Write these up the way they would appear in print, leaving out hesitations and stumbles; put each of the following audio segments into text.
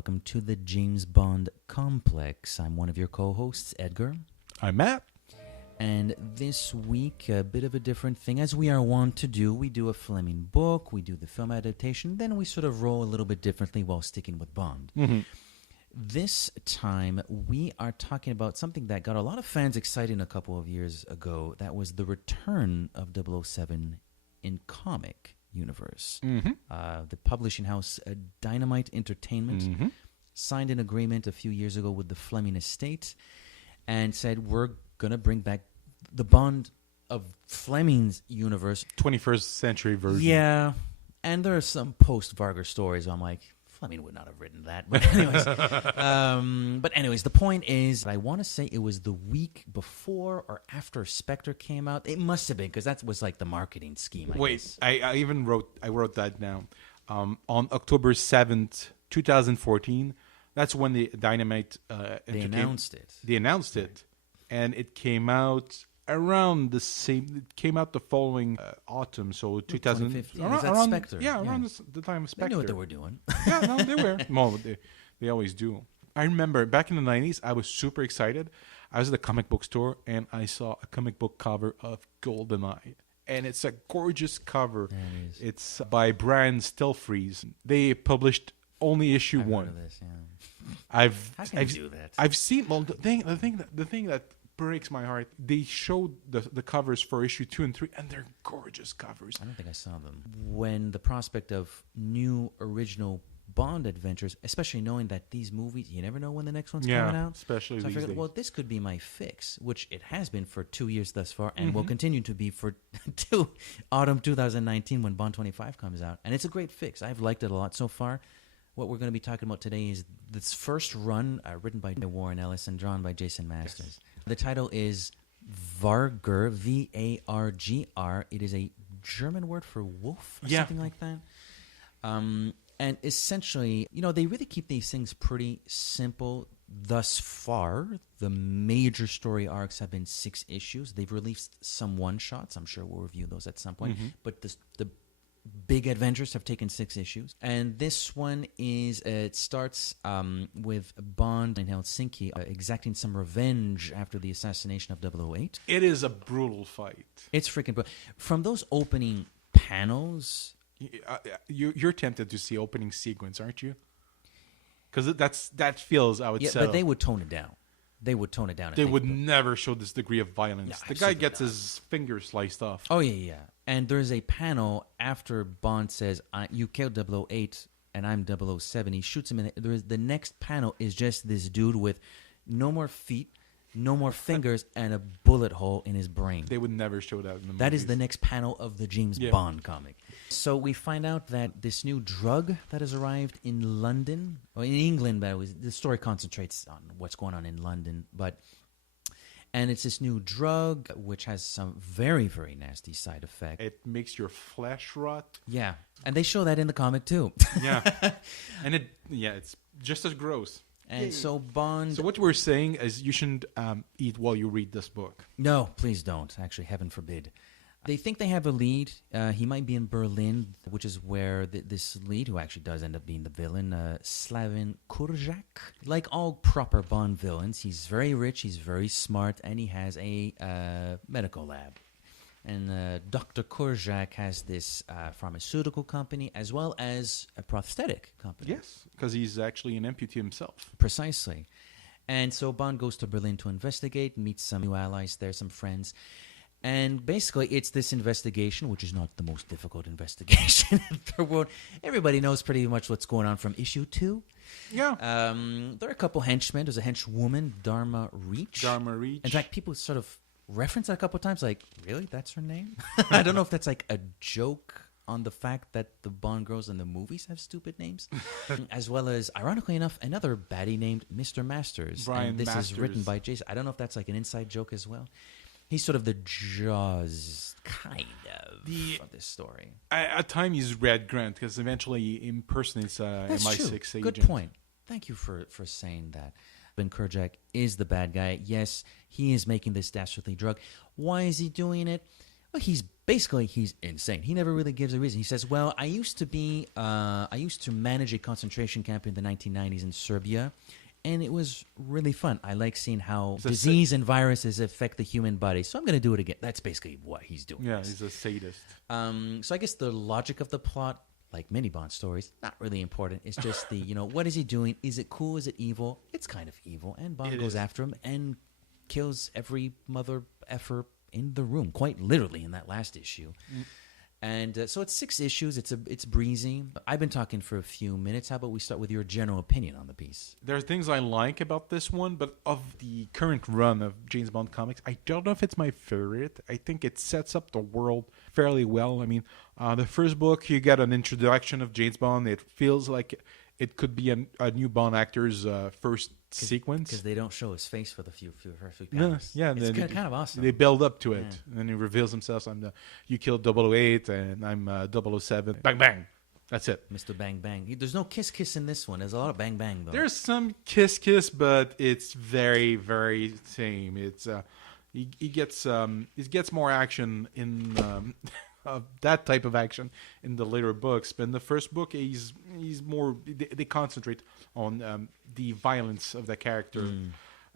welcome to the James Bond Complex. I'm one of your co-hosts, Edgar. I'm Matt. And this week, a bit of a different thing. As we are wont to do, we do a Fleming book, we do the film adaptation, then we sort of roll a little bit differently while sticking with Bond. Mm-hmm. This time, we are talking about something that got a lot of fans excited a couple of years ago. That was the return of 007 in comic universe. Mm-hmm. The publishing house Dynamite Entertainment signed an agreement a few years ago with the Fleming estate and said, we're going to bring back the Bond of Fleming's universe. 21st century version. Yeah, and there are some post-Vargr stories. I'm like, Fleming would not have written that. But anyways, the point is, I want to say it was the week before or after Spectre came out. It must have been, because that was like the marketing scheme, I guess. I even wrote that down. On October 7th, 2014, that's when the Dynamite They announced it. They announced it, and it came out around the same. It came out the following autumn, so 2015. Around Spectre. Around the time of Spectre. They knew what they were doing. Yeah, no, they were. Well, they always do. I remember back in the 90s, I was super excited. I was at a comic book store, and I saw a comic book cover of GoldenEye. And it's a gorgeous cover. Yeah, it is. It's by Brian Stelfreeze. They published only issue I've one. heard of this, yeah. How can I've you do that? I've seen. Well, the thing that breaks my heart. They showed the covers for issue 2 and 3, and they're gorgeous covers. I don't think I saw them. When the prospect of new original Bond adventures, especially knowing that these movies, you never know when the next one's coming out. Especially So I these figured, days. well, this could be my fix, which it has been for 2 years thus far, and will continue to be for till autumn 2019 when Bond 25 comes out. And it's a great fix. I've liked it a lot so far. What we're going to be talking about today is this first run, written by Warren Ellis and drawn by Jason Masters. Yes. The title is Vargr, V-A-R-G-R. It is a German word for wolf or something like that. And essentially, they really keep these things pretty simple thus far. The major story arcs have been 6 issues. They've released some one-shots. I'm sure we'll review those at some point. But the big adventures have taken 6 issues. And this one is, it starts with Bond in Helsinki exacting some revenge after the assassination of 008. It is a brutal fight. It's freaking brutal. From those opening panels... You're tempted to see opening sequence, aren't you? Because that feels, I would say. But they would tone it down. They would tone it down. They would never show this degree of violence. No, the guy gets his finger sliced off. Oh, yeah. And there's a panel after Bond says, you killed 008 and I'm 007. He shoots him in the next panel is just this dude with no more feet, no more fingers, and a bullet hole in his brain. They would never show that in the movies. That is the next panel of the James Bond comic. So we find out that this new drug that has arrived in London, or in England, but the story concentrates on what's going on in London. And it's this new drug which has some very, very nasty side effects. It makes your flesh rot. Yeah, and they show that in the comic too. Yeah, and it's just as gross. And so Bond... So what we're saying is you shouldn't eat while you read this book. No, please don't. Actually, heaven forbid. They think they have a lead. He might be in Berlin, which is where this lead, who actually does end up being the villain, Slavin Kurzak. Like all proper Bond villains, he's very rich, he's very smart, and he has a medical lab. And Dr. Kurzak has this pharmaceutical company as well as a prosthetic company. Yes, because he's actually an amputee himself. Precisely. And so Bond goes to Berlin to investigate, meets some new allies there, some friends. And basically, it's this investigation, which is not the most difficult investigation in the world. Everybody knows pretty much what's going on from issue 2. Yeah. There are a couple henchmen. There's a henchwoman, Dharma Reach. In fact, people sort of reference that a couple of times, like, really? That's her name? I don't know if that's like a joke on the fact that the Bond girls in the movies have stupid names. As well as, ironically enough, another baddie named Mr. Masters. Brian This Masters. is written by Jason. I don't know if that's like an inside joke as well. He's sort of the Jaws, kind of this story. At times, he's Red Grant, because eventually he impersonates That's MI6 true. agent. Good point. Thank you for saying that. Ben Kurzak is the bad guy. Yes, he is making this dastardly drug. Why is he doing it? Well, he's insane. He never really gives a reason. He says, "Well, I used to manage a concentration camp in the 1990s in Serbia, and it was really fun. I like seeing how disease and viruses affect the human body, so I'm going to do it again." That's basically what he's doing. Yeah, he's a sadist. So I guess the logic of the plot, like many Bond stories, not really important. It's just the, what is he doing? Is it cool? Is it evil? It's kind of evil, and Bond goes after him and kills every mother effer in the room, quite literally in that last issue. And so it's 6 issues. It's breezy. I've been talking for a few minutes. How about we start with your general opinion on the piece? There are things I like about this one, but of the current run of James Bond comics, I don't know if it's my favorite. I think it sets up the world fairly well. I mean, the first book, you get an introduction of James Bond. It feels like it could be a new Bond actor's first sequence. Because they don't show his face for the first few No, panels. yeah, It's kind of awesome. They build up to it, and then he reveals himself. You killed 008, and I'm 007. Bang, bang. That's it. Mr. Bang Bang. There's no kiss in this one. There's a lot of bang bang, though. There's some kiss, but it's very, very same. It's he gets more action in that type of action in the later books. But in the first book, he's more. They concentrate on the violence of the character.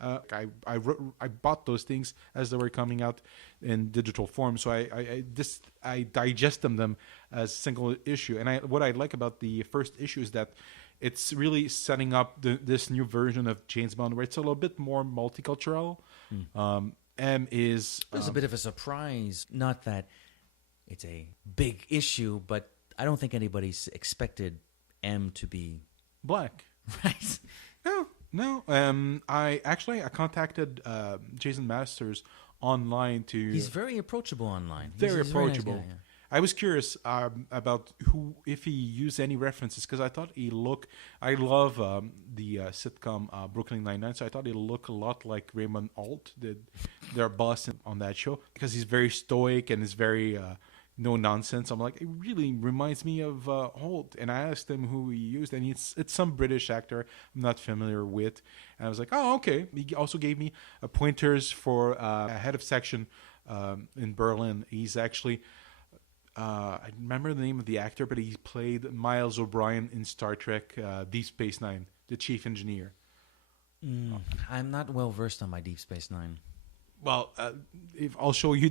I bought those things as they were coming out in digital form, so I digest them as a single issue. And what I like about the first issue is that it's really setting up this new version of James Bond, where it's a little bit more multicultural. M is there's a bit of a surprise. Not that it's a big issue, but I don't think anybody's expected M to be black. Right. No. I contacted Jason Masters online to. He's very approachable online. Very he's approachable. Very nice guy, yeah. I was curious about if he used any references, because I thought he looked. I love the sitcom Brooklyn Nine-Nine, so I thought he looked a lot like Raymond Alt, their boss on that show, because he's very stoic and is very. No nonsense. I'm like, it really reminds me of Holt. And I asked him who he used, and it's some British actor I'm not familiar with. And I was like, oh, okay. He also gave me pointers for a head of section in Berlin. He's actually, I remember the name of the actor, but he played Miles O'Brien in Star Trek Deep Space Nine, the chief engineer. I'm not well versed on my Deep Space Nine. Well, if I'll show you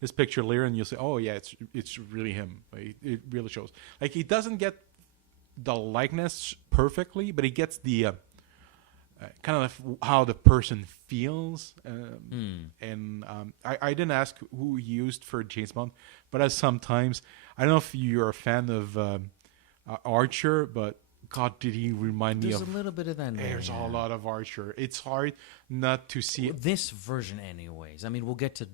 his picture later, and you'll say, "Oh yeah, it's really him." It really shows. Like, he doesn't get the likeness perfectly, but he gets the kind of how the person feels. And I didn't ask who he used for James Bond, but as sometimes I don't know if you're a fan of Archer, but. God, did he remind me of... There's a little bit of that. There's a lot of Archer. It's hard not to see it. This version anyways. I mean, we'll get to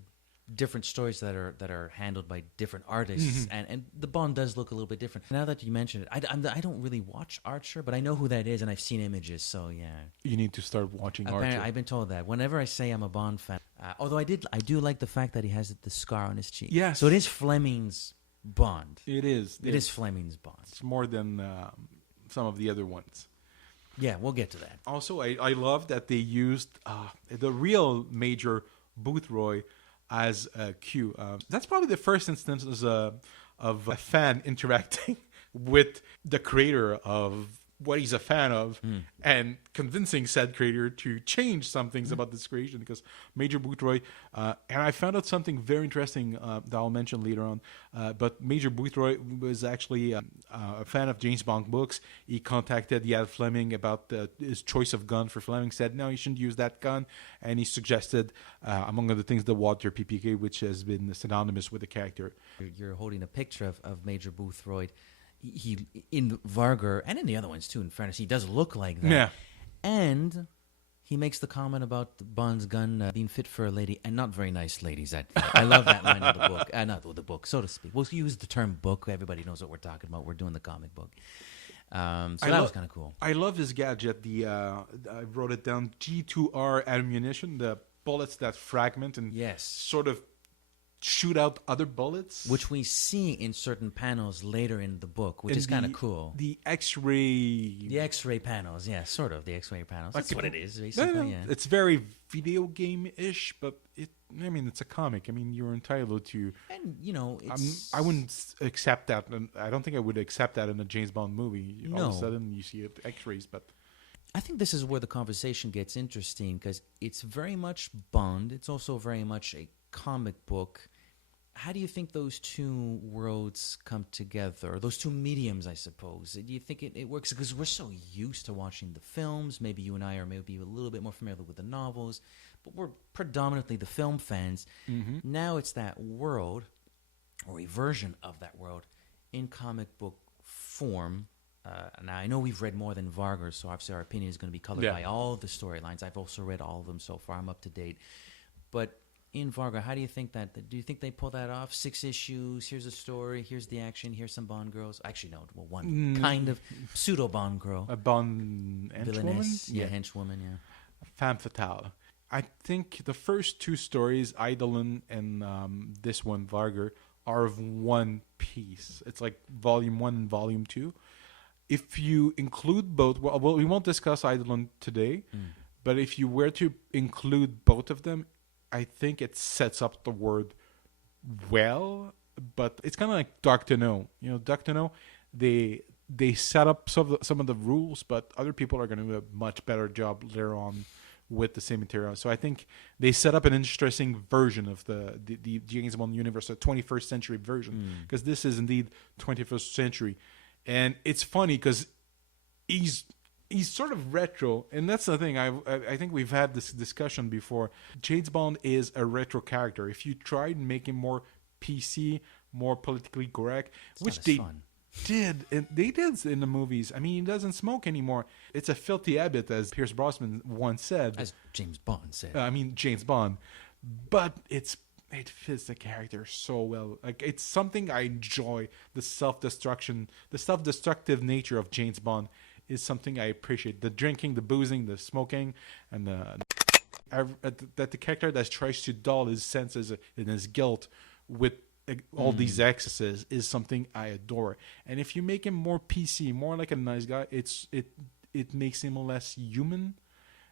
different stories that are handled by different artists, and the Bond does look a little bit different. Now that you mentioned it, I don't really watch Archer, but I know who that is, and I've seen images, so yeah. You need to start watching Archer. I've been told that. Whenever I say I'm a Bond fan, although I do like the fact that he has the scar on his cheek. Yes. So it is Fleming's Bond. It is. It is Fleming's Bond. It's more than... some of the other ones. Yeah, we'll get to that. Also, I love that they used the real Major Boothroyd as Q. That's probably the first instance of a fan interacting with the creator of what he's a fan of and convincing said creator to change some things about this creation, because Major Boothroyd, and I found out something very interesting that I'll mention later on, but Major Boothroyd was actually a fan of James Bond books. He contacted Fleming about his choice of gun for Fleming, said, no, you shouldn't use that gun, and he suggested, among other things, the Walter PPK, which has been synonymous with the character. You're holding a picture of Major Boothroyd. He in Vargr and in the other ones too. In fairness, he does look like that. Yeah, and he makes the comment about Bond's gun being fit for a lady, and not very nice ladies. I love that line of the book. Not the book, so to speak. We'll use the term book. Everybody knows what we're talking about. We're doing the comic book. So that was kind of cool. I love this gadget. I wrote it down. G2R ammunition. The bullets that fragment and yes, sort of shoot out other bullets, which we see in certain panels later in the book, which And is kind of cool. The X-ray, The X-ray panels, yeah, sort of the X-ray panels. That's what it is, No, basically. Yeah. it's very video game-ish, but it's a comic. I mean, you're entitled to. And it's, I wouldn't accept that. And I don't think I would accept that in a James Bond movie. All of a No. sudden, you see X-rays, but I think this is where the conversation gets interesting because it's very much Bond. It's also very much a comic book. How do you think those two worlds come together? Or those two mediums, I suppose. Do you think it works? Because we're so used to watching the films. Maybe you and I are maybe a little bit more familiar with the novels. But we're predominantly the film fans. Now it's that world, or a version of that world, in comic book form. Now, I know we've read more than Vargr, so obviously our opinion is going to be colored by all the storylines. I've also read all of them so far. I'm up to date. But in Vargr, how do you think that? Do you think they pull that off? 6 issues, here's a story, here's the action, here's some Bond girls. Actually, no, well, one kind of pseudo Bond girl. a Bond henchwoman, Villainess, henchwoman, yeah. femme fatale. I think the first 2 stories, Eidolon and this one, Vargr, are of one piece. It's like volume 1 and volume 2. If you include both, well, we won't discuss Eidolon today, but if you were to include both of them, I think it sets up the word well. But it's kind of like Dark to Know. Dark to Know, they set up some of the rules, but other people are going to do a much better job later on with the same material. So I think they set up an interesting version of the James Bond universe, a 21st century version, because this is indeed 21st century. And it's funny because he's sort of retro, and that's the thing. I think we've had this discussion before. James Bond is a retro character. If you try and make him more PC, more politically correct, which they did, and they did in the movies. I mean, he doesn't smoke anymore. It's a filthy habit, as Pierce Brosnan once said. As James Bond said. James Bond, but it fits the character so well. Like, it's something I enjoy. The self-destructive nature of James Bond is something I appreciate. The drinking, the boozing, the smoking, and that the character that tries to dull his senses and his guilt with all these excesses is something I adore. And if you make him more PC, more like a nice guy, it makes him less human,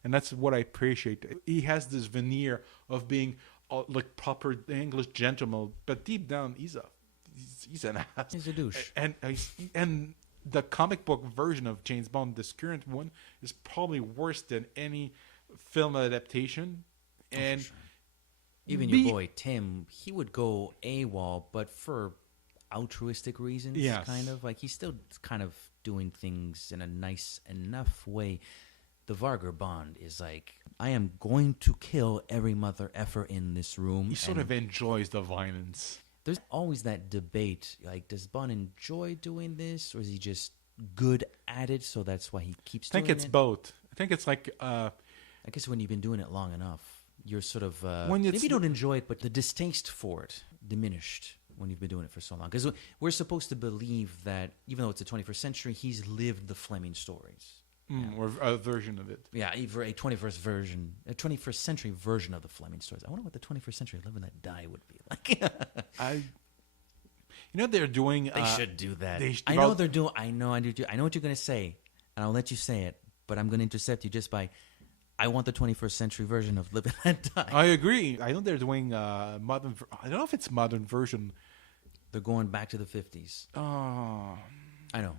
and that's what I appreciate. He has this veneer of being like proper English gentleman, but deep down he's an ass. He's a douche. And the comic book version of James Bond, this current one, is probably worse than any film adaptation. And sure. Even your boy Tim, he would go AWOL, but for altruistic reasons, kind of. Like, he's still kind of doing things in a nice enough way. The Vargr Bond is like, I am going to kill every mother effer in this room. He sort of enjoys the violence. There's always that debate. Like, does Bond enjoy doing this, or is he just good at it, so that's why he keeps doing it? I think it's both. I think it's like... I guess when you've been doing it long enough, you're sort of... maybe you don't enjoy it, but the distaste for it diminished when you've been doing it for so long. Because we're supposed to believe that, even though it's the 21st century, he's lived the Fleming stories. Or a version of it. Yeah, either a 21st century version of the Fleming stories. I wonder what the 21st century Live and Let Die would be like. They're doing... They should do that. I know they're doing... I know what you're going to say, and I'll let you say it, but I'm going to intercept you just by... I want the 21st century version of Live and Let Die. I agree. I know they're doing modern... I don't know if it's modern version. They're going back to the 50s. Oh. I know.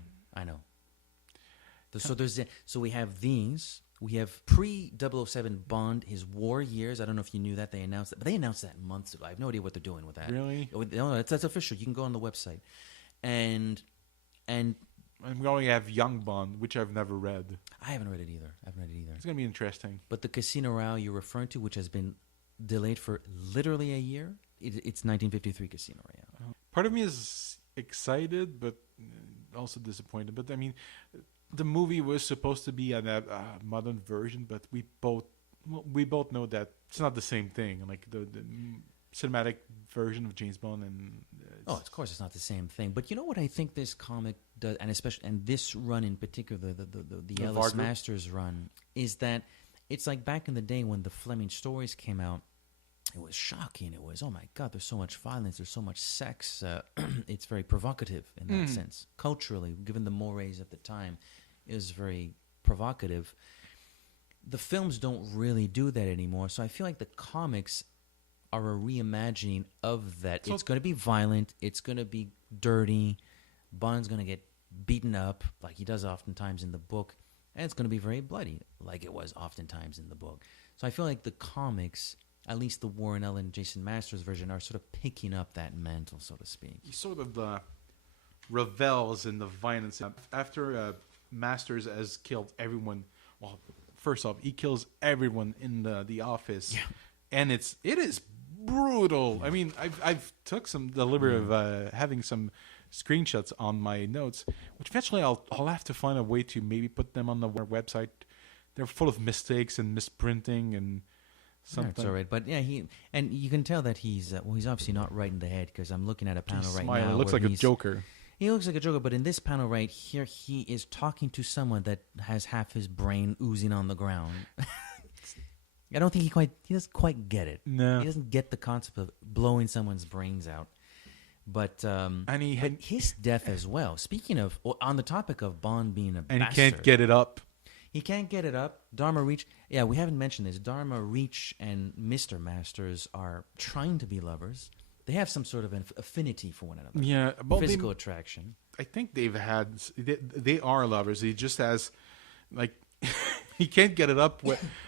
So we have these. We have pre-007 Bond, his war years. I don't know if you knew that. They announced that. But they announced that months ago. I have no idea what they're doing with that. Really? No, that's official. You can go on the website. And we only have Young Bond, which I've never read. I haven't read it either. It's going to be interesting. But the Casino Royale you're referring to, which has been delayed for literally a year, it's 1953 Casino Royale. Part of me is excited, but also disappointed. But, I mean... The movie was supposed to be a modern version, but we both know that it's not the same thing. Like the cinematic version of James Bond, of course, it's not the same thing. But you know what I think this comic does, and this run in particular, the Ellis Vargr Masters run, is that it's like back in the day when the Fleming stories came out. it was shocking. It was, oh my God, there's so much violence, there's so much sex. It's very provocative in that sense. Culturally, given the mores at the time, it was very provocative. The films don't really do that anymore, so I feel like the comics are a reimagining of that. So it's going to be violent, it's going to be dirty, Bond's going to get beaten up like he does oftentimes in the book, and it's going to be very bloody like it was oftentimes in the book. So I feel like the comics, at least the Warren Ellis, Jason Masters version, are sort of picking up that mantle, so to speak. He sort of revels in the violence. After Masters has killed everyone, well, first off, he kills everyone in the office, and it is brutal. I mean, I've took the liberty of having some screenshots on my notes, which eventually I'll have to find a way to maybe put them on the website. They're full of mistakes and misprinting and something. That's all right, but yeah, and you can tell that he's obviously not right in the head, because I'm looking at a panel right now. It looks like a Joker. He looks like a Joker, but in this panel right here, he is talking to someone that has half his brain oozing on the ground. I don't think he doesn't quite get it. No, he doesn't get the concept of blowing someone's brains out. But his death as well. Speaking of, on the topic of Bond being a bastard, he can't get it up. He can't get it up. Dharma Reach. Yeah, we haven't mentioned this. Dharma Reach and Mr. Masters are trying to be lovers. They have some sort of an affinity for one another. Yeah, physical attraction. I think they are lovers. He just has, like, he can't get it up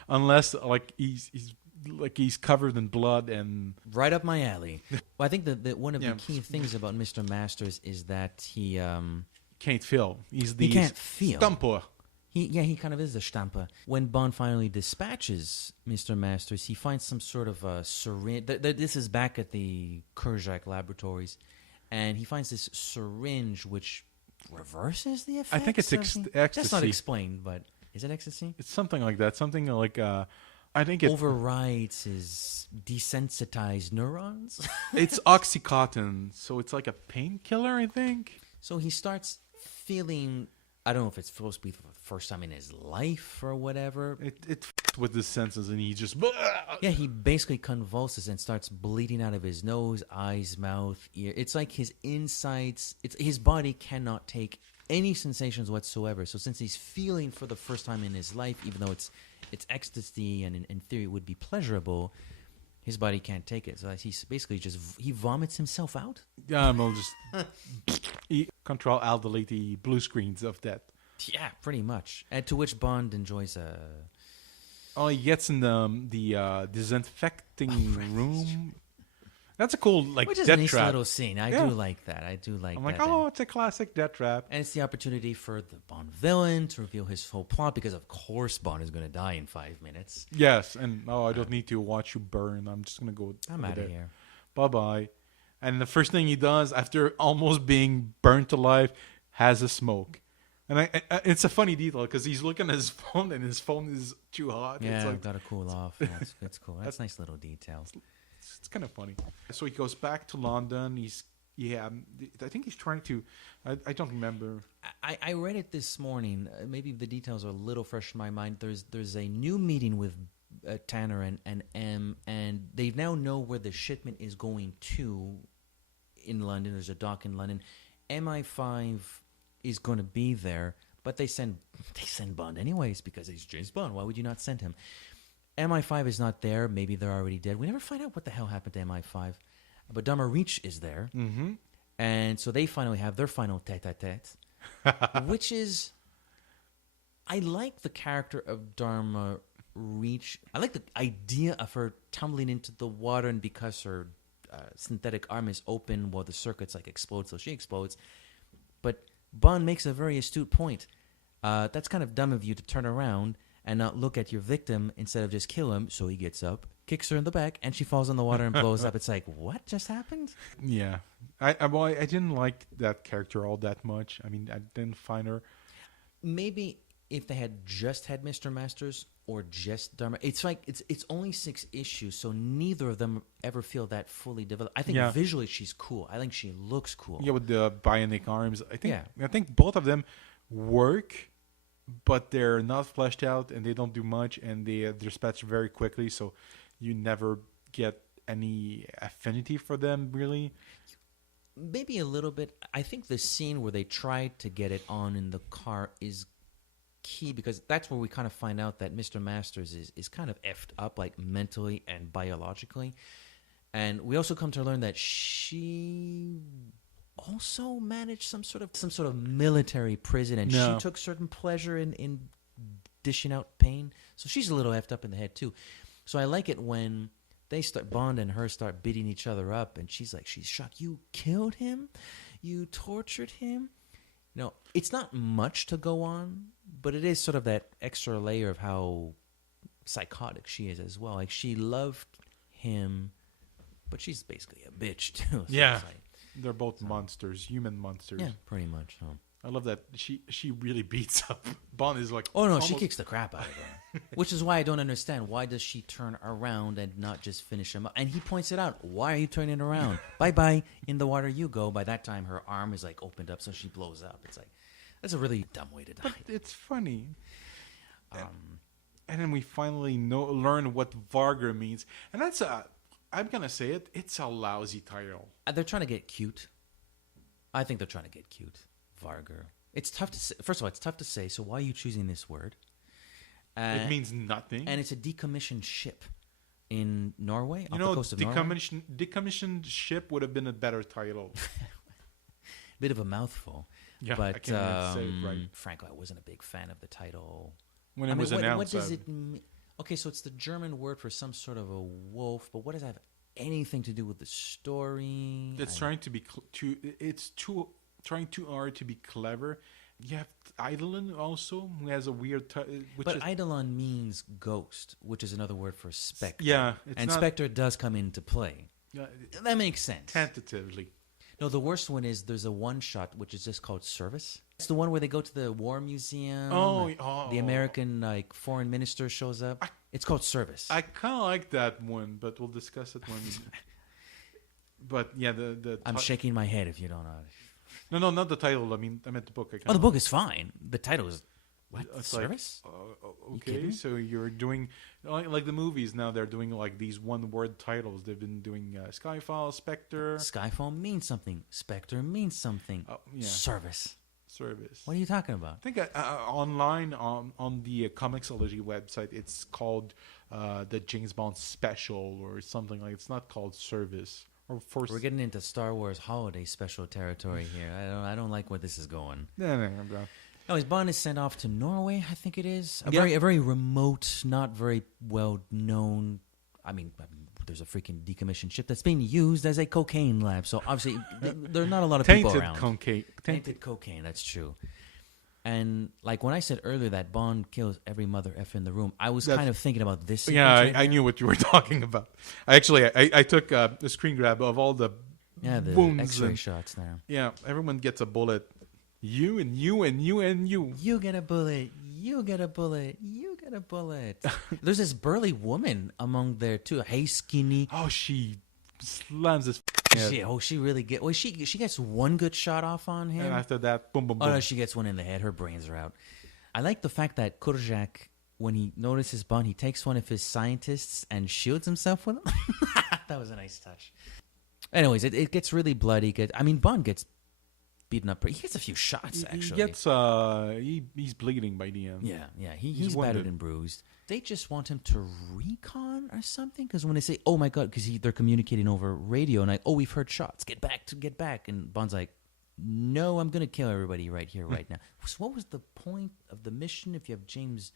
unless like he's covered in blood and right up my alley. Well, I think that one of the key things about Mr. Masters is that he can't feel. He can't feel. Stamper. He kind of is the Stamper. When Bond finally dispatches Mr. Masters, he finds some sort of a syringe. This is back at the Kerjak laboratories, and he finds this syringe which reverses the effects. I think it's ecstasy. That's not explained, but is it ecstasy? It's something like that. Something like I think it overrides his desensitized neurons. It's Oxycontin, so it's like a painkiller, I think. So he starts feeling, I don't know if it's supposed to be for the first time in his life or whatever. It with his senses, and he just... Yeah, he basically convulses and starts bleeding out of his nose, eyes, mouth, ear. It's like his insides, his body cannot take any sensations whatsoever. So since he's feeling for the first time in his life, even though it's ecstasy and in theory it would be pleasurable, his body can't take it. So he's basically he vomits himself out. Yeah, we'll just Control Alt delete the blue screens of that. Yeah, pretty much. And to which Bond enjoys a. Oh, he gets in the disinfecting room. That's a cool which is death a nice trap. Little scene. I do like that. I'm like, oh, it's a classic death trap. And it's the opportunity for the Bond villain to reveal his whole plot, because of course Bond is going to die in 5 minutes. Yes, and I don't need to watch you burn. I'm just going to go. I'm out of here. Bye-bye. And the first thing he does after almost being burnt alive has a smoke. And it's a funny detail because he's looking at his phone and his phone is too hot. Yeah, it's like, got to cool off. That's cool. That's nice little detail. It's kind of funny. So he goes back to London. I think he's trying to. I don't remember. I read it this morning. Maybe the details are a little fresh in my mind. There's a new meeting with Tanner and M, and they now know where the shipment is going to in London. There's a dock in London. MI5 is going to be there, but they send Bond anyways because he's James Bond. Why would you not send him? MI5 is not there. Maybe they're already dead. We never find out what the hell happened to MI5. But Dharma Reach is there. Mm-hmm. And so they finally have their final tete-a-tete, which is... I like the character of Dharma Reach. I like the idea of her tumbling into the water, and because her synthetic arm is open, well, the circuits explode, so she explodes. But Bond makes a very astute point. That's kind of dumb of you to turn around and not look at your victim instead of just kill him. So he gets up, kicks her in the back, and she falls in the water and blows up. It's like, what just happened? Yeah. I didn't like that character all that much. I mean, I didn't find her... Maybe if they had just had Mr. Masters or just Dharma... It's like, it's only 6 issues, so neither of them ever feel that fully developed. I think visually she's cool. I think she looks cool. Yeah, with the bionic arms. I think both of them work, but they're not fleshed out and they don't do much, and they're dispatched very quickly, so you never get any affinity for them, really. Maybe a little bit. I think the scene where they try to get it on in the car is key because that's where we kind of find out that Mr. Masters is kind of effed up, like mentally and biologically. And we also come to learn that she also managed some sort of military prison, and she took certain pleasure in dishing out pain. So she's a little effed up in the head too. So I like it when Bond and her start beating each other up, and she's shocked. You killed him? You tortured him? It's not much to go on, but it is sort of that extra layer of how psychotic she is as well. Like, she loved him, but she's basically a bitch too. So yeah. They're both monsters, human monsters. Yeah, pretty much. Huh? I love that she really beats up. Bond is like... Oh, no, she kicks the crap out of him. Which is why I don't understand. Why does she turn around and not just finish him up? And he points it out. Why are you turning around? Bye-bye. In the water you go. By that time, her arm is like opened up, so she blows up. It's like, that's a really dumb way to die. But it's funny. And then we finally learn what Vargr means. And that's I'm going to say it. It's a lousy title. They're trying to get cute. I think they're trying to get cute. Vargr. It's tough to say. First of all, it's tough to say. So why are you choosing this word? It means nothing. And it's a decommissioned ship in Norway, off the coast of Norway. Decommissioned ship would have been a better title. Bit of a mouthful. Yeah, but I can't even say it right. Frankly, I wasn't a big fan of the title. When it was announced. What does it mean? Okay, so it's the German word for some sort of a wolf, but what does that have anything to do with the story? It's trying to be trying too hard to be clever. You have Eidolon also, who has a weird... but Eidolon means ghost, which is another word for spectre. Yeah. And spectre does come into play. That makes sense. Tentatively. No, the worst one is there's a one-shot, which is just called Service. It's the one where they go to the War Museum. The American foreign minister shows up. It's called Service. I kind of like that one, but we'll discuss it when... But yeah, I'm shaking my head if you don't know. No, not the title. I meant the book. The book is fine. The title is what? Service? Like, okay, so you're doing like the movies now. They're doing like these one-word titles. They've been doing Skyfall, Spectre. Skyfall means something. Spectre means something. Service. What are you talking about? I think online on the Comixology website, it's called the James Bond Special or something like. It's not called Service. We're getting into Star Wars holiday special territory here. I don't like where this is going. No. Anyways, Bond is sent off to Norway, I think it is. A very remote, not very well known. I mean, there's a freaking decommissioned ship that's being used as a cocaine lab. So obviously, there are not a lot of people around. Tainted cocaine, that's true. And like when I said earlier that Bond kills every mother F in the room, I was kind of thinking about this. Yeah, I knew what you were talking about. I took a screen grab of all the wounds X-ray shots now. Yeah, everyone gets a bullet. You and you and you and you. You get a bullet. You get a bullet. You get a bullet. There's this burly woman among there too. Hey, skinny. Oh, she slams his. She really gets. Well, she gets one good shot off on him, and after that, boom, boom, boom. Oh no, she gets one in the head. Her brains are out. I like the fact that Kurjak, when he notices Bond, he takes one of his scientists and shields himself with him. That was a nice touch. Anyways, it gets really bloody. Bond gets beaten up. He gets a few shots actually. He gets he's bleeding by the end. Yeah. He's battered and bruised. They just want him to recon or something, because when they say, "Oh my god," because they're communicating over radio, and we've heard shots. Get back, and Bond's like, "No, I'm gonna kill everybody right here, right now." So what was the point of the mission if you have James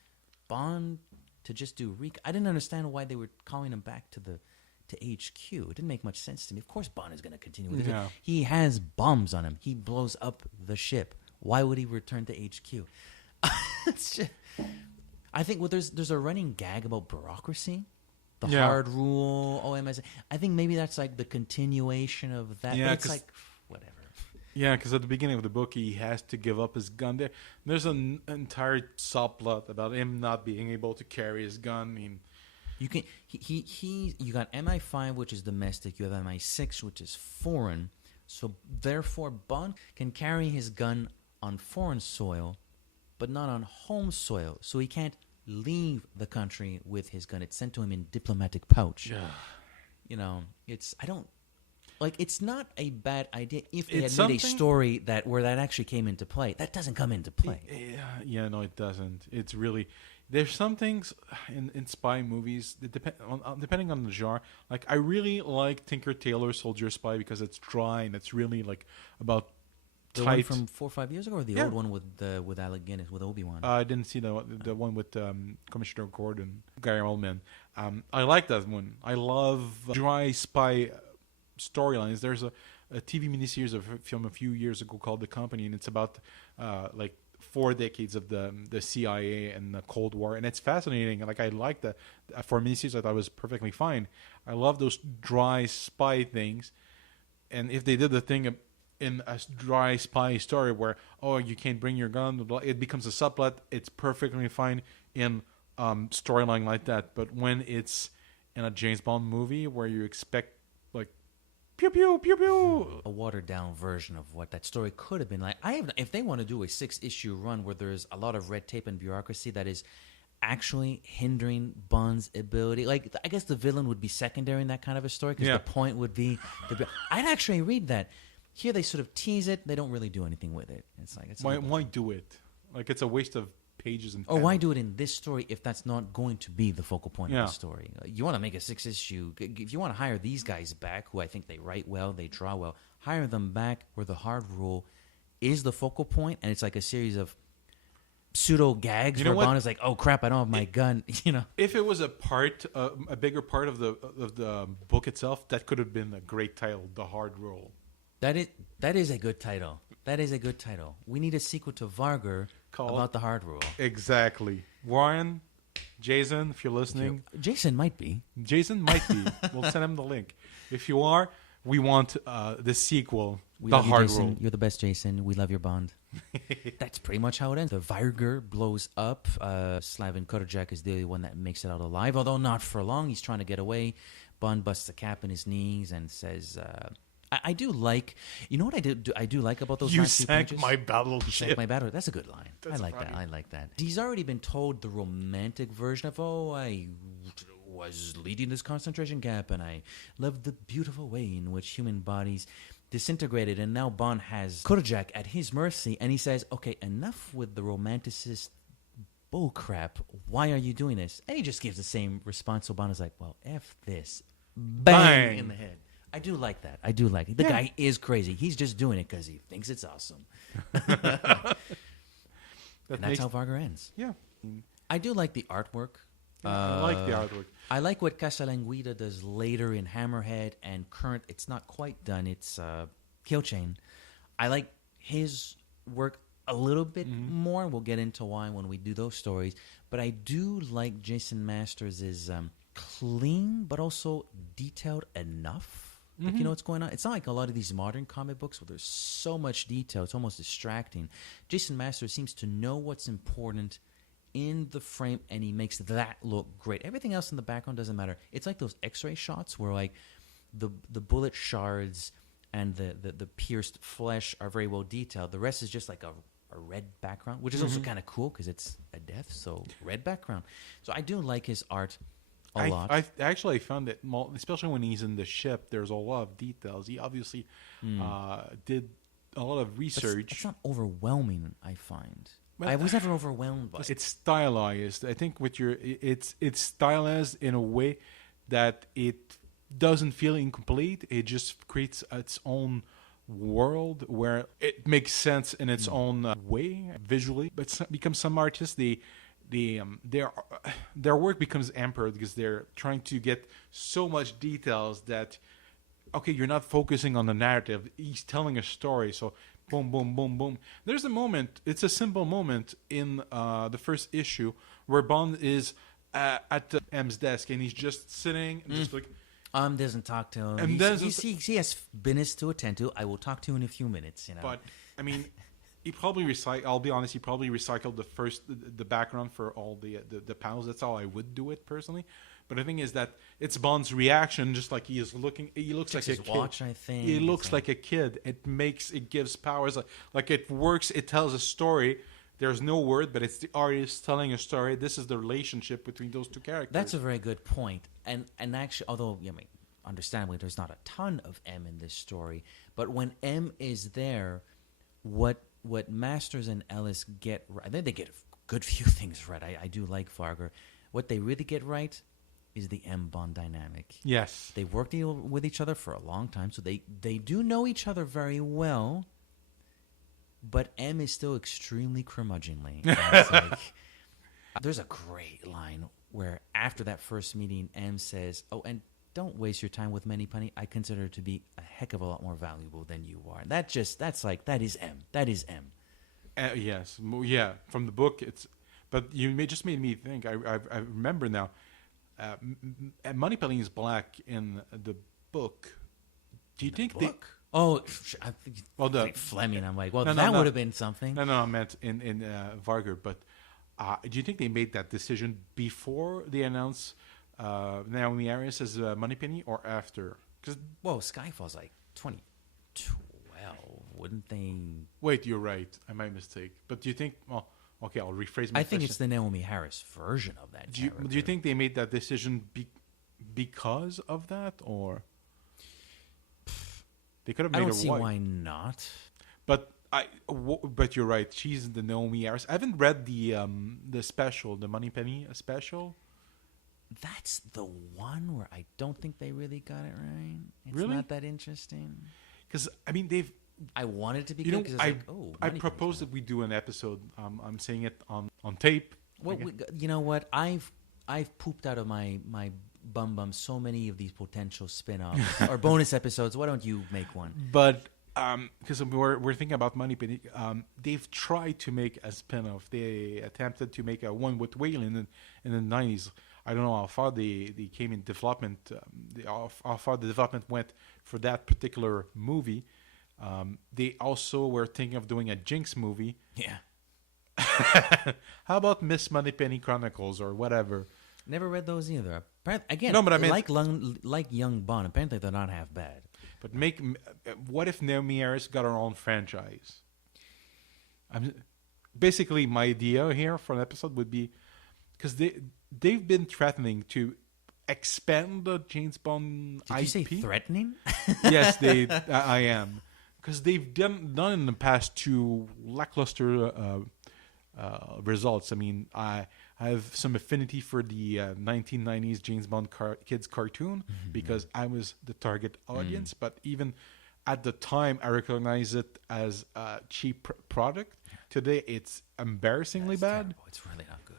Bond to just do recon? I didn't understand why they were calling him back to HQ. It didn't make much sense to me. Of course, Bond is gonna continue with it. He has bombs on him. He blows up the ship. Why would he return to HQ? It's just. I think there's a running gag about bureaucracy, the hard rule, OMS. I think maybe that's like the continuation of that. Yeah, but it's like whatever. Yeah, because at the beginning of the book, he has to give up his gun. There's an entire subplot about him not being able to carry his gun. I mean, you can you got MI5, which is domestic. You have MI6, which is foreign. So therefore, Bond can carry his gun on foreign soil, but not on home soil. So he can't leave the country with his gun. It's sent to him in diplomatic pouch. I don't like. It's not a bad idea if they It's had made a something- story where that actually came into play. That doesn't come into play. Yeah, no, it doesn't. It's really there's some things in spy movies that depending on the genre. Like I really like Tinker Tailor Soldier Spy because it's dry and it's really like about The one tight. from 4 or 5 years ago, or the Yeah. old one with Alec Guinness with Obi-Wan. I didn't see the one with Commissioner Gordon, Gary Oldman. I like that one. I love dry spy storylines. There's a TV miniseries of a film a few years ago called The Company, and it's about like 4 decades of the CIA and the Cold War, and it's fascinating. Like I like that for a miniseries. I thought it was perfectly fine. I love those dry spy things, and if they did the thing in a dry spy story where you can't bring your gun, it becomes a subplot. It's perfectly fine in storyline like that. But when it's in a James Bond movie where you expect like pew pew pew pew, A watered down version of what that story could have been like. If they want to do a 6-issue run where there's a lot of red tape and bureaucracy that is actually hindering Bond's ability, like I guess the villain would be secondary in that kind of a story because Yeah. the point would be I'd actually read that. Here they sort of tease it. They don't really do anything with it. It's like why do it? Like it's a waste of pages and or why panels. do it in this story if that's not going to be the focal point Yeah. of the story? You want to make a 6-issue. If you want to hire these guys back, who I think they write well, they draw well, hire them back where the hard rule is the focal point, and it's like a series of pseudo gags You know where what? Bond is like, "Oh crap, I don't have my gun," If it was a bigger part of the book itself, that could have been a great title, The Hard Role. That is a good title. That is a good title. We need a sequel to Vargr Called- about the hard rule. Exactly. Warren, Jason, if you're listening, Jason might be. Jason might be. We'll send him the link. If you are, we want the sequel, We The love you, Hard Jason. Role. You're the best, Jason. We love your Bond. That's pretty much how it ends. The Vargr blows up. Slavin Kodajak is the one that makes it out alive, although not for long. He's trying to get away. Bond busts a cap in his knees and says, I do like, you know what I do like about those You last few sank pages? my You sank battleship. my battle. That's a good line. That's I like funny. that. I like that. He's already been told the romantic version of, I was leading this concentration camp and I loved the beautiful way in which human bodies disintegrated. And now Bond has Kodajak at his mercy and he says, okay, enough with the romanticist bullcrap. Why are you doing this? And he just gives the same response. So Bond is like, well, F this. Bang, Bang. in the head. I do like that. I do like it. The Yeah. guy is crazy. He's just doing it because he thinks it's awesome. And that's how Vargr ends. Yeah. I do like the artwork. I like the artwork. I like what Casalanguida does later in Hammerhead and current. It's not quite done. It's Kill Chain. I like his work a little bit more. We'll get into why when we do those stories. But I do like Jason Masters' clean but also detailed enough. Like, you know what's going on? It's not like a lot of these modern comic books where there's so much detail. It's almost distracting. Jason Masters seems to know what's important in the frame, and he makes that look great. Everything else in the background doesn't matter. It's like those X-ray shots where like the bullet shards and the pierced flesh are very well detailed. The rest is just like a red background, which is also kind of cool because it's a death, so red background. So I do like his art a lot. I actually found that, especially when he's in the ship, there's a lot of details. He obviously did a lot of research. It's not overwhelming, I find. Well, I was never overwhelmed by it. It's stylized. I think it's stylized in a way that it doesn't feel incomplete. It just creates its own world where it makes sense in its own way visually. But because some artists, their work becomes hampered because they're trying to get so much details that you're not focusing on the narrative. He's telling a story, so boom, boom, boom, boom. There's a moment. It's a simple moment in the first issue where Bond is at M's desk and he's just sitting and just like. Doesn't talk to him. And He has business to attend to. I will talk to you in a few minutes. But I mean, he probably I'll be honest. He probably recycled the background for all the panels. That's how I would do it personally. But the thing is that it's Bond's reaction. Just like he is looking, he looks like his a kid. watch, I think. He looks like a kid. It gives powers. Like it works. It tells a story. There's no word, but it's the artist telling a story. This is the relationship between those two characters. That's a very good point. And actually, although understandably, there's not a ton of M in this story, but when M is there, what Masters and Ellis get right, I think they get a good few things right. I do like Vargr. What they really get right is the M Bond dynamic. Yes. They've worked with each other for a long time, so they do know each other very well, but M is still extremely curmudgeonly. It's like, there's a great line where after that first meeting, M says, "Oh, and don't waste your time with Moneypenny. I consider her to be a heck of a lot more valuable than you are." That is M. That is M. Yes. Yeah. From the book, it's. But just made me think. I remember now. Moneypenny is black in the book. Do you think book? I think Fleming. I'm like, that would have been something. No, I meant in Vargr. But do you think they made that decision before they announced Naomi Harris as Moneypenny or after? Because Skyfall's like 2012, wouldn't they? Wait, you're right. I might mistake. But do you think? Well, okay, I'll rephrase my question. I think it's the Naomi Harris version of that. Do you think they made that decision because of that, or they could have made her white? I don't see why not. But but you're right. She's the Naomi Harris. I haven't read the special, the Moneypenny special. That's the one where I don't think they really got it right. It's really? Not that interesting. Because I mean, they've. I wanted to be good because I proposed that we do an episode. I'm saying it on tape. Well, you know what? I've pooped out of my bum so many of these potential spin-offs or bonus episodes. Why don't you make one? But because we're thinking about Moneypenny, they've tried to make a spin-off. They attempted to make a one with Wayland in the 90s. I don't know how far they came in development. How far the development went for that particular movie. They also were thinking of doing a Jinx movie. Yeah. How about Miss Moneypenny Chronicles or whatever? Never read those either. Again, no, but I mean, like Young Bond, apparently they're not half bad. But what if Naomi Harris got her own franchise? Basically, my idea here for an episode would be, because they've been threatening to expand the James Bond IP. Did you say threatening? Yes, I am. Because they've done in the past two lackluster results. I mean, I have some affinity for the 1990s James Bond kids cartoon because I was the target audience. But even at the time, I recognized it as a cheap product. Today, it's embarrassingly bad. Terrible. It's really not good.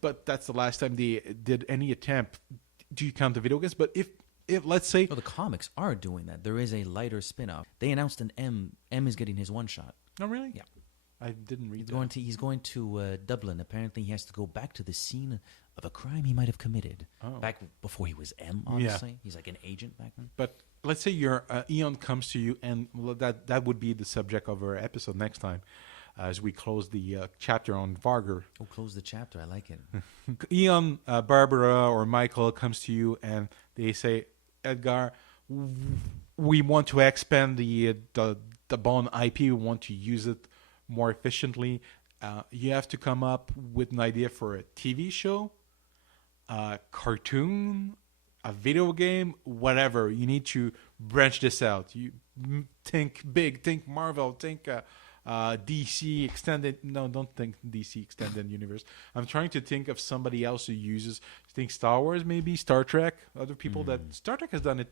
But that's the last time they did any attempt. Do you count the video games? But if let's say... the comics are doing that. There is a lighter spin-off. They announced an M. M is getting his one shot. Oh, really? Yeah. I didn't read that. He's going to Dublin. Apparently, he has to go back to the scene of a crime he might have committed. Oh. Back before he was M, honestly. Yeah. He's like an agent back then. But let's say your Eon comes to you, and that would be the subject of our episode next time. As we close the chapter on Vargr. Oh, close the chapter. I like it. Eon, Barbara, or Michael comes to you, and they say, Edgar, we want to expand the Bond IP. We want to use it more efficiently. You have to come up with an idea for a TV show, a cartoon, a video game, whatever. You need to branch this out. You think big, think Marvel, think DC extended. No, don't think DC extended universe. I'm trying to think of somebody else who uses. Think Star Wars, maybe Star Trek. Other people that Star Trek has done it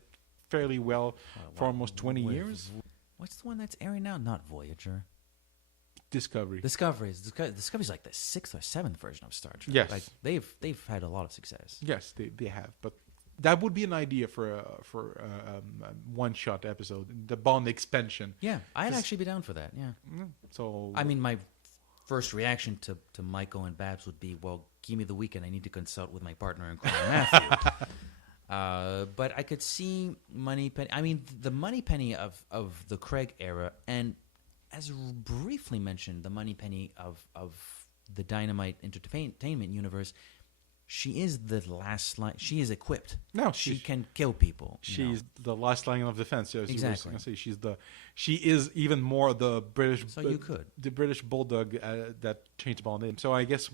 fairly well for almost 20 years. What's the one that's airing now? Not Voyager. Discovery's like the 6th or 7th version of Star Trek. Yes, like they've had a lot of success. Yes, they have. But that would be an idea for a one-shot episode, the Bond expansion. Yeah, I'd actually be down for that. Yeah. So I mean, my first reaction to Michael and Babs would be, well, give me the weekend. I need to consult with my partner in crime, Matthew. But I could see Moneypenny. I mean, the Moneypenny of the Craig era, and as briefly mentioned, the Moneypenny of the Dynamite Entertainment universe. She is the last line. She is equipped. No, she can kill people. She's the last line of defense. Yes, exactly. She is even more the British. So you could the British bulldog that changed Bond name. So I guess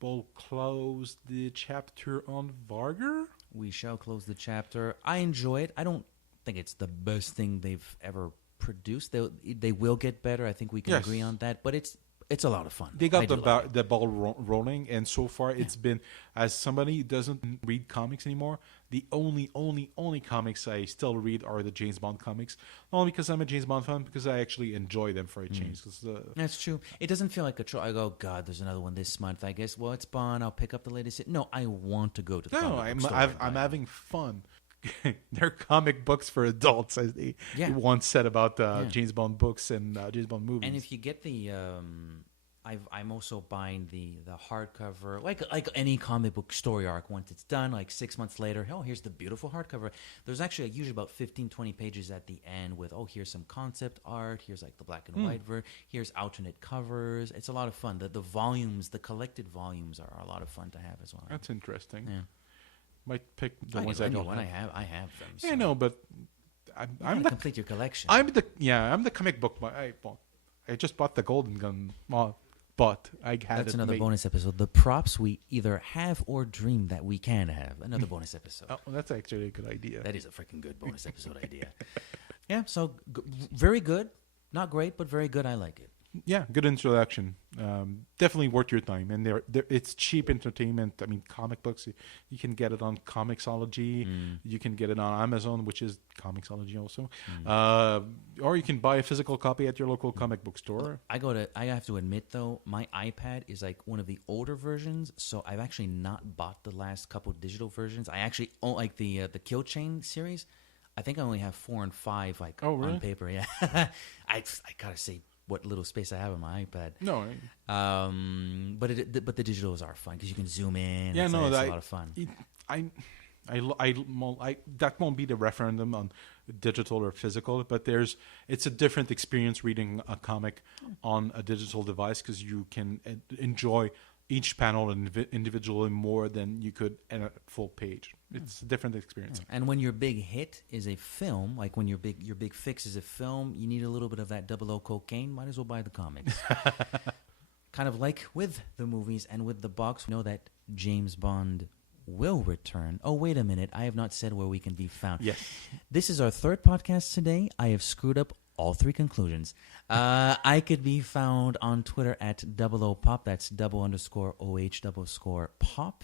we'll close the chapter on Vargr. We shall close the chapter. I enjoy it. I don't think it's the best thing they've ever produced. They will get better. I think we can Yes. agree on that. But it's a lot of fun. They got I do like it. the ball rolling, and so far it's been, as somebody who doesn't read comics anymore, the only comics I still read are the James Bond comics. Not only because I'm a James Bond fan, because I actually enjoy them for a change. 'Cause, That's true. It doesn't feel like a chore. I go, God, there's another one this month. I guess, well, it's Bond. I'll pick up the latest. No, I want to go to the no, comic I'm book store and buy I'm it. having fun. They're comic books for adults, as they once said about James Bond books and James Bond movies. And if you get the, I'm also buying the hardcover, like any comic book story arc. Once it's done, like 6 months later, oh, here's the beautiful hardcover. There's actually usually about 15, 20 pages at the end with, oh, here's some concept art. Here's like the black and white version. Here's alternate covers. It's a lot of fun. The volumes, the collected volumes are a lot of fun to have as well. That's interesting. Yeah. Might pick the ones I don't have. I have them. So. Yeah, no, but I'm the complete your collection. I'm the comic book. I just bought the Golden Gun. Well, but I had That's it another made. bonus episode. The props we either have or dream that we can have. Another bonus episode. Oh, that's actually a good idea. That is a freaking good bonus episode idea. Yeah, so very good. Not great, but very good. I like it. Yeah, good introduction. Definitely worth your time, and it's cheap entertainment. I mean, comic books you can get it on Comixology. You can get it on Amazon, which is Comixology also, or you can buy a physical copy at your local comic book store. I have to admit though, my iPad is like one of the older versions, so I've actually not bought the last couple digital versions. I actually own like the Kill Chain series. I think I only have 4 and 5 like on paper. Yeah, I gotta say. What little space I have on my iPad. No, but the digitals are fun because you can zoom in. Yeah, it's a lot of fun. That won't be the referendum on digital or physical, but it's a different experience reading a comic on a digital device because you can enjoy each panel individually more than you could in a full page. It's a different experience. And when your big hit is a film, like when your big fix is a film, you need a little bit of that 00 cocaine. Might as well buy the comics. Kind of like with the movies and with the box, we know that James Bond will return. Oh, wait a minute. I have not said where we can be found. Yes. This is our third podcast today. I have screwed up all 3 conclusions. I could be found on Twitter at 00pop. That's _OH_pop.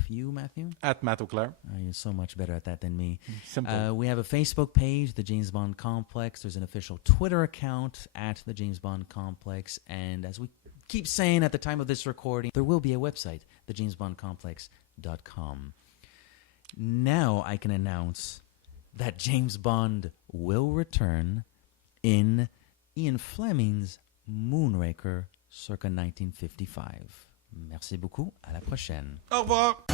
You, Matthew? At Matt O'Clair. You're so much better at that than me. Simple. We have a Facebook page, The James Bond Complex. There's an official Twitter account at The James Bond Complex. And as we keep saying at the time of this recording, there will be a website, thejamesbondcomplex.com. Now I can announce that James Bond will return in Ian Fleming's Moonraker circa 1955. Merci beaucoup. À la prochaine. Au revoir.